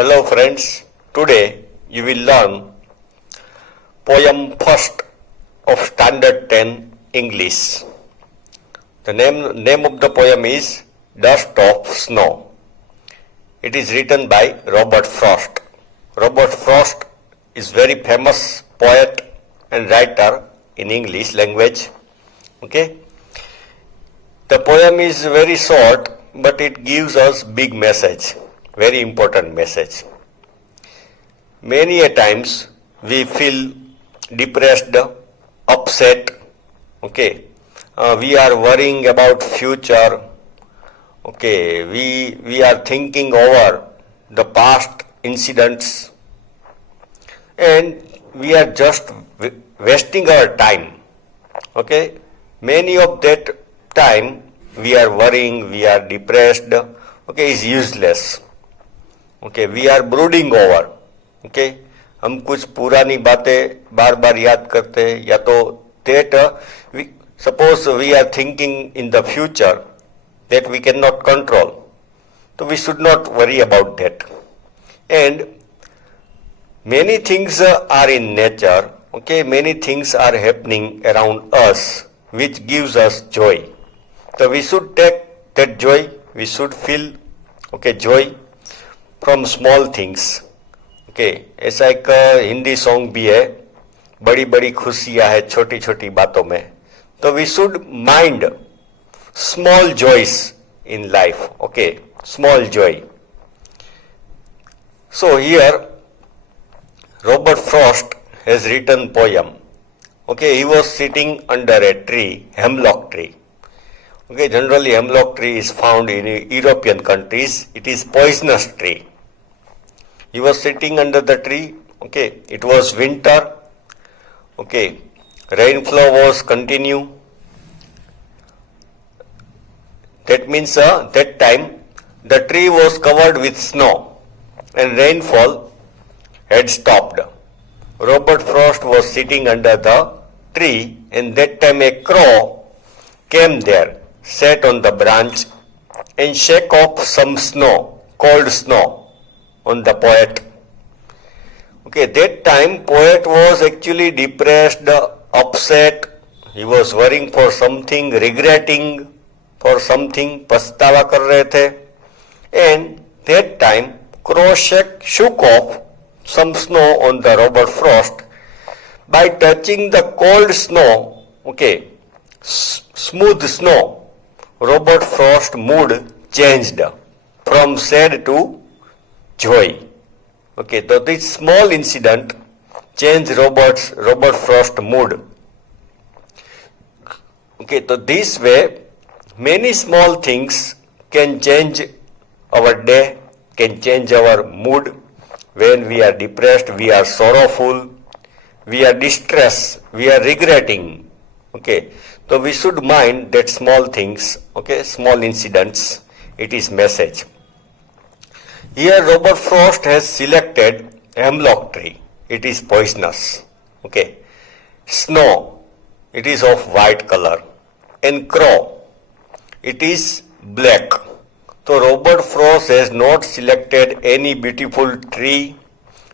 Hello friends, today you will learn poem first of Standard 10 English. The name of the poem is Dust of Snow. It is written by Robert Frost. Robert Frost is very famous poet and writer in English language. Okay. The poem is very short, but it gives us big message. Very important message. Many a times we feel depressed, upset. Okay, we are worrying about future. Okay, we are thinking over the past incidents, and we are just wasting our time. Okay, many of that time we are worrying, we are depressed. Okay, is useless. Okay we are brooding over okay हम कुछ पुरानी बातें बार बार याद करते हैं या तो that suppose we are thinking in the future that we can not control तो we should not worry about that and many things are in nature okay many things are happening around us which gives us joy तो we should take that joy we should feel okay joy from small things okay ऐसा एक Hindi song भी है बड़ी बड़ी खुशियां है छोटी छोटी बातों में तो we should mind small joys in life okay small joy so here Robert Frost has written poem okay he was sitting under a tree hemlock tree okay generally hemlock tree is found in European countries. It is poisonous tree. He was sitting under the tree. Okay, it was winter. Okay, rainflow was continue. That means that time the tree was covered with snow and rainfall had stopped. Robert Frost was sitting under the tree and that time a crow came there, sat on the branch and shake off some snow, cold snow on the poet. Okay, that time poet was actually depressed, upset. He was worrying for something, regretting for something, पछतावा कर रहे थे. And that time crow shook off some snow on the Robert Frost by touching the cold snow. Okay, smooth snow. Robert Frost mood changed from sad to joy. Okay, so this small incident changed Robert Frost mood. Okay, so this way many small things can change our day, can change our mood. When we are depressed, we are sorrowful, we are distressed, we are regretting. Okay, so we should mind that small things, okay, small incidents, it is message. Here Robert Frost has selected hemlock tree. It is poisonous. Okay. Snow, it is of white color. And crow, it is black. So Robert Frost has not selected any beautiful tree,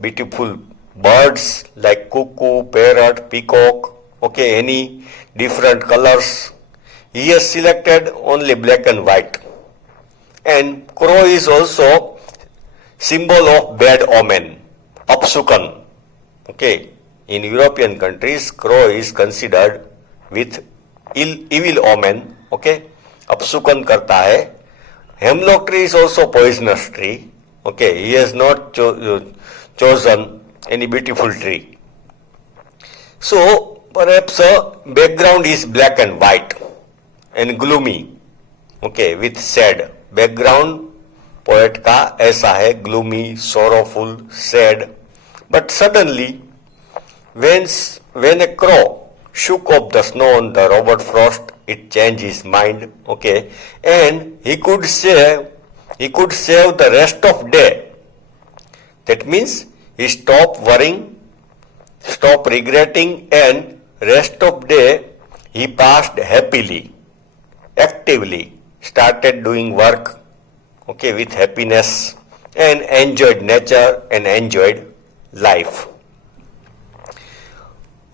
beautiful birds like cuckoo, parrot, peacock, okay, any different colors. He has selected only black and white. And crow is also symbol of bad omen, upsukan. Okay, in European countries, crow is considered with evil omen. Okay, upsukan karta hai. Hemlock tree is also poisonous tree. Okay, he has not chosen any beautiful tree. So perhaps background is black and white and gloomy. Okay, with sad background. Poet का ऐसा है gloomy, sorrowful, sad. But suddenly, when a crow shook off the snow on the Robert Frost, it changed his mind. Okay, and he could save the rest of day. That means he stopped worrying, stopped regretting, and rest of day he passed happily, actively, started doing work, okay, with happiness and enjoyed nature and enjoyed life.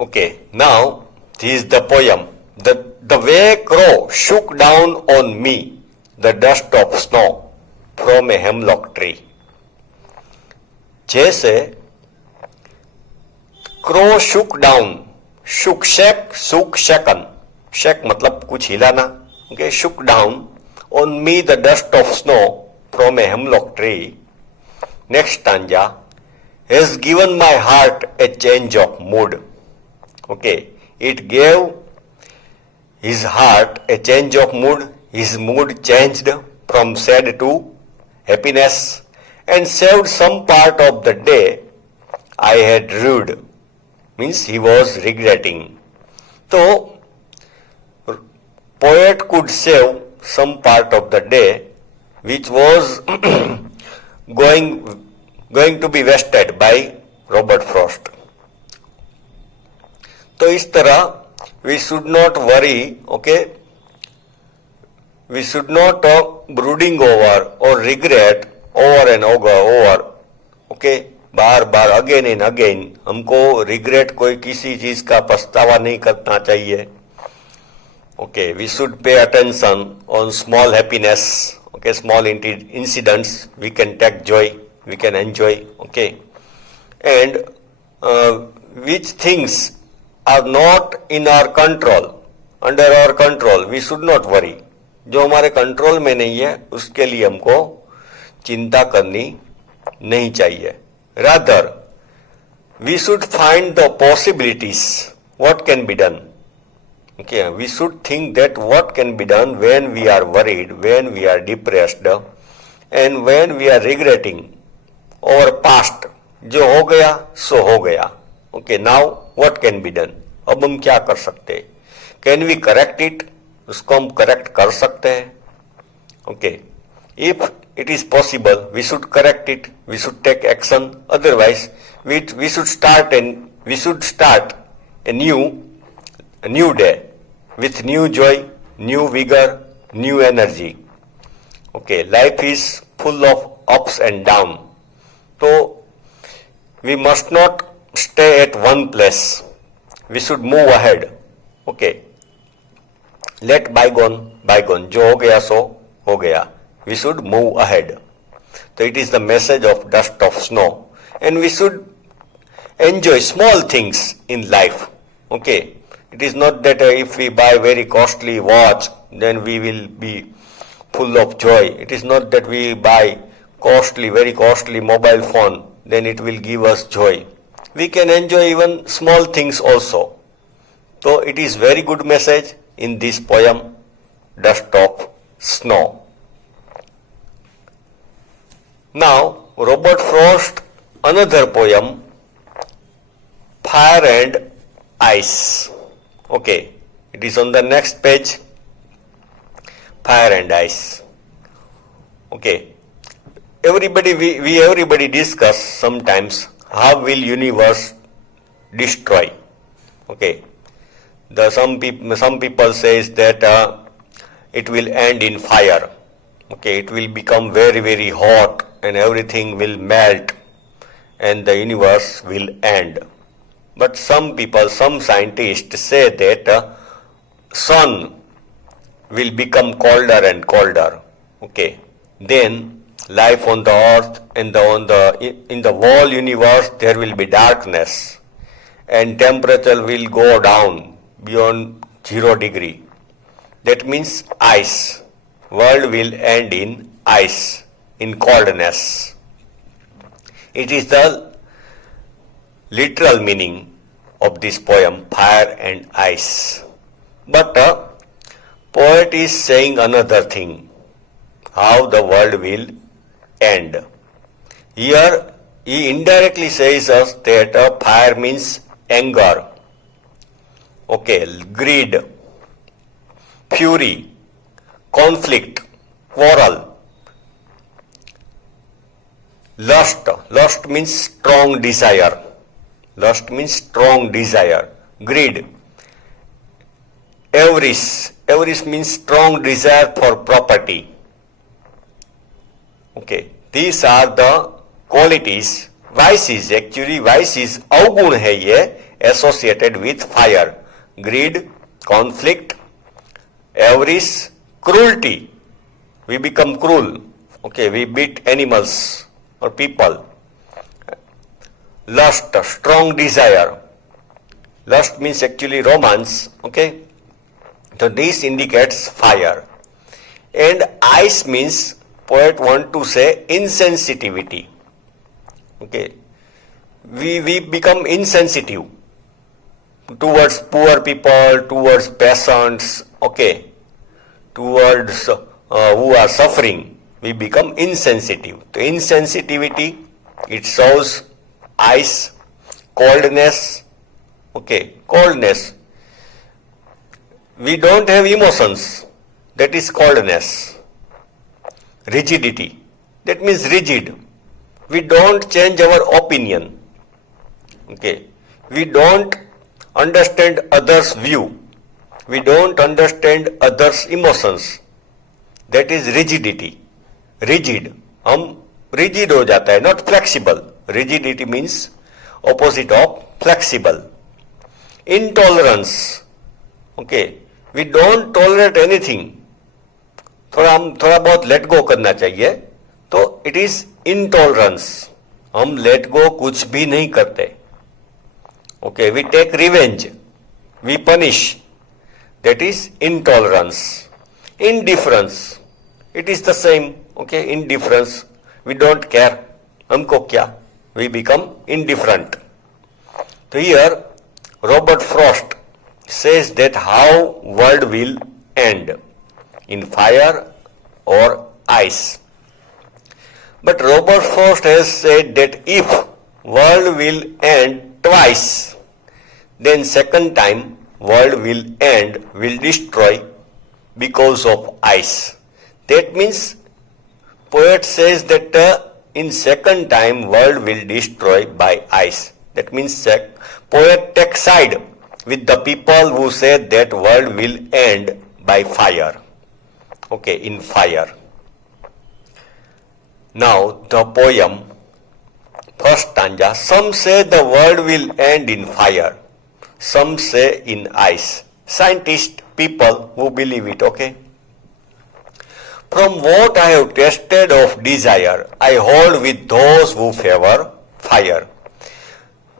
Okay, now this is the poem. The way crow shook down on me the dust of snow from a hemlock tree. जैसे crow शुक down, शुक shake, शुक शेकन, shake मतलब कुछ हिलाना, okay, Shuk down on me the dust of snow from a hemlock tree. Next stanza, has given my heart A change of mood. Okay, it gave his heart a change of mood. His mood changed from sad to happiness and saved some part of the day I had rued. Means he was regretting. So, poet could save some part of the day which was going to be wasted by Robert Frost. तो इस तरह we should not worry, okay, we should not brooding over or regret over and over, okay, बार बार again and again हमको regret, कोई किसी चीज का पछतावा नहीं करना चाहिए. Okay, we should pay attention on small happiness, okay, small incidents we can take joy, we can enjoy, okay, and which things are not in our control, under our control, we should not worry. जो हमारे control में नहीं है उसके लिए हमको चिंता करनी नहीं चाहिए. Rather, we should find the possibilities, what can be done. Okay, we should think that what can be done when we are worried, when we are depressed, and when we are regretting our past. जो हो गया सो हो गया. Okay, now what can be done? अब हम क्या कर सकते हैं? Can we correct it? उसको हम करेक्ट कर सकते हैं. Okay, if it is possible, we should correct it. We should take action. Otherwise, we should start a new day with new joy, new vigor, new energy. Okay, life is full of ups and downs. So we must not stay at one place. We should move ahead. Okay, let bygone bygone. जो हो गया सो हो गया. We should move ahead. So it is the message of dust of snow, and we should enjoy small things in life. Okay, it is not that if we buy very costly watch then we will be full of joy. It is not that we buy very costly mobile phone then it will give us joy. We can enjoy even small things also. So it is very good message in this poem, Dust of Snow. Now, Robert Frost, another poem, Fire and Ice. Okay, it is on the next page, Fire and Ice. Okay, everybody discuss sometimes how will universe destroy. Okay, some people says that it will end in fire. Okay, it will become very very hot and everything will melt and the universe will end. But some scientists say that sun will become colder and colder. Okay, then life on the earth and in the whole universe there will be darkness and temperature will go down beyond 0 degree. That means ice. World will end in ice, in coldness. It is the literal meaning of this poem, Fire and Ice. But poet is saying another thing, how the world will end. Here he indirectly says us that fire means anger, okay, greed, fury, conflict, quarrel. Lust means strong desire. Greed. Avarice means strong desire for property. Okay. These are the qualities, vices, actually vices अवगुण है ये, associated with fire. Greed, conflict, avarice, cruelty. We become cruel. Okay, we beat animals or people. Lust, strong desire. Lust means actually romance. Okay, so this indicates fire. And ice means, poet want to say, insensitivity. Okay, we become insensitive towards poor people, towards peasants, okay, towards who are suffering. We become insensitive. So insensitivity, it shows ice, coldness, okay, coldness. We don't have emotions, that is coldness. Rigidity, that means rigid. We don't change our opinion, okay. We don't understand others' view. We don't understand others' emotions. That is rigidity. Rigid, हम rigid हो जाता है, not flexible. Rigidity means opposite of flexible. Intolerance, okay, we don't tolerate anything. थोड़ा बहुत let go करना चाहिए, तो it is intolerance. हम let go कुछ भी नहीं करते. Okay, we take revenge, we punish. That is intolerance. Indifference, it is the same. Okay, indifference, we don't care. हमको क्या? We become indifferent. So here, Robert Frost says that how world will end, in fire or ice. But Robert Frost has said that if world will end twice, then second time world will end, will destroy because of ice. That means poet says that in second time world will destroy by ice. That means poet takes side with the people who say that world will end by fire. Okay, in fire. Now the poem, first stanza, some say the world will end in fire, some say in ice. Scientists, people who believe it, okay. From what I have tasted of desire, I hold with those who favor fire.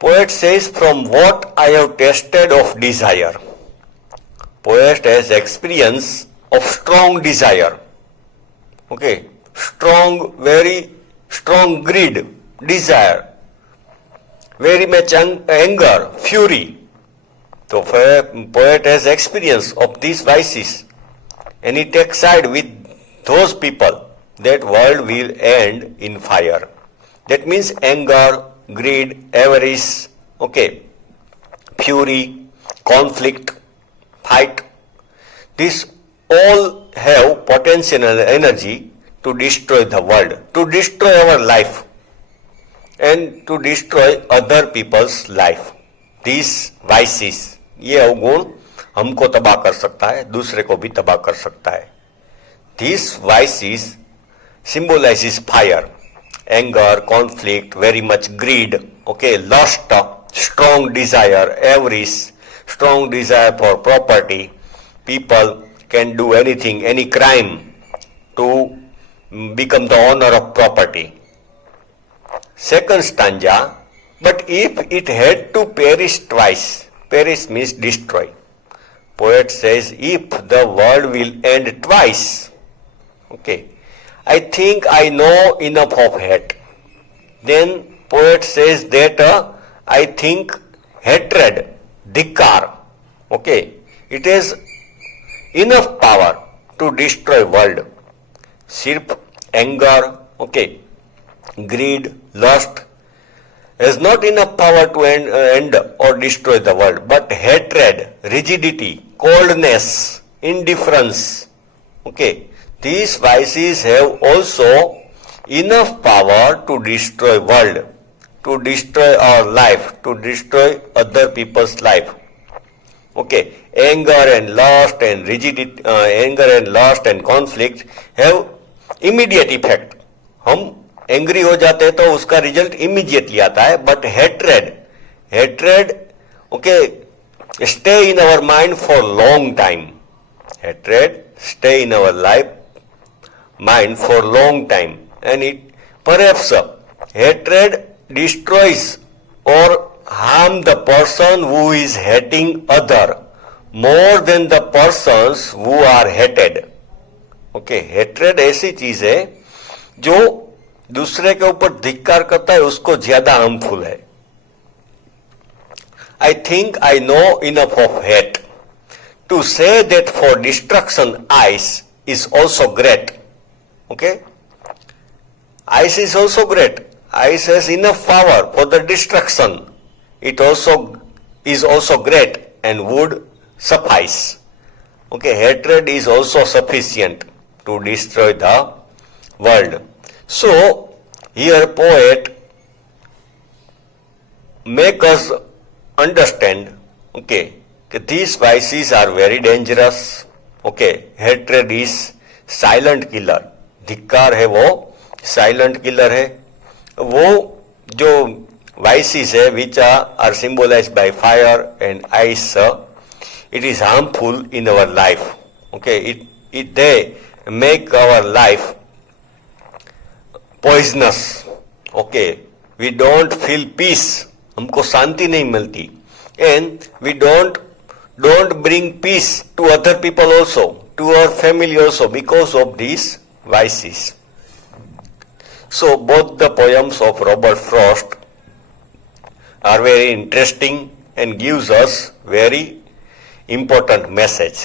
Poet says, from what I have tasted of desire. Poet has experience of strong desire. Okay, strong, very strong greed, desire, very much anger, fury. So poet has experience of these vices, and he takes side with those people that world will end in fire. That means anger, greed, avarice, okay, fury, conflict, fight. These all have potential energy to destroy the world, to destroy our life, and to destroy other people's life. These vices, ये अवगुण हमको तबाह कर सकता है, दूसरे को भी तबाह कर सकता है. These vices symbolizes fire, anger, conflict, very much greed, okay, lust, strong desire, avarice, strong desire for property. People can do anything, any crime to become the owner of property. Second stanza, but if it had to perish twice, perish means destroy. Poet says, if the world will end twice, okay, I think I know enough of hate. Then poet says that I think hatred, dhikkar, okay, it has enough power to destroy world. Sirf anger, okay, greed, lust has not enough power to end or destroy the world. But hatred, rigidity, coldness, indifference, okay, these vices have also enough power to destroy world, to destroy our life, to destroy other people's life. Okay, anger and lust and anger and lust and conflict have immediate effect. हम angry हो जाते हैं तो उसका result immediately आता है, but hatred okay stay in our mind for long time. Hatred stay in our life mind for long time, and it perhaps hatred destroys or harm the person who is hating other more than the persons who are hated. Okay, hatred ऐसी चीज है जो दूसरे के ऊपर धिक्कार करता है उसको ज्यादा हार्मफुल है. I think I know enough of hate to say that for destruction ice is also great. Okay, ice is also great. Ice has enough power for the destruction. It also is also great and would suffice. Okay, hatred is also sufficient to destroy the world. So here poet make us understand, okay, that these vices are very dangerous. Okay, hatred is silent killer. धिक्कार है वो silent killer है. वो जो vices है which are symbolize by fire and ice, it is harmful in our life. Okay, it they make our life poisonous. Okay, we don't feel peace, हमको शांति नहीं मिलती, and we don't bring peace to other people also, to our family also, because of this vices. So both the poems of Robert Frost are very interesting and gives us very important message.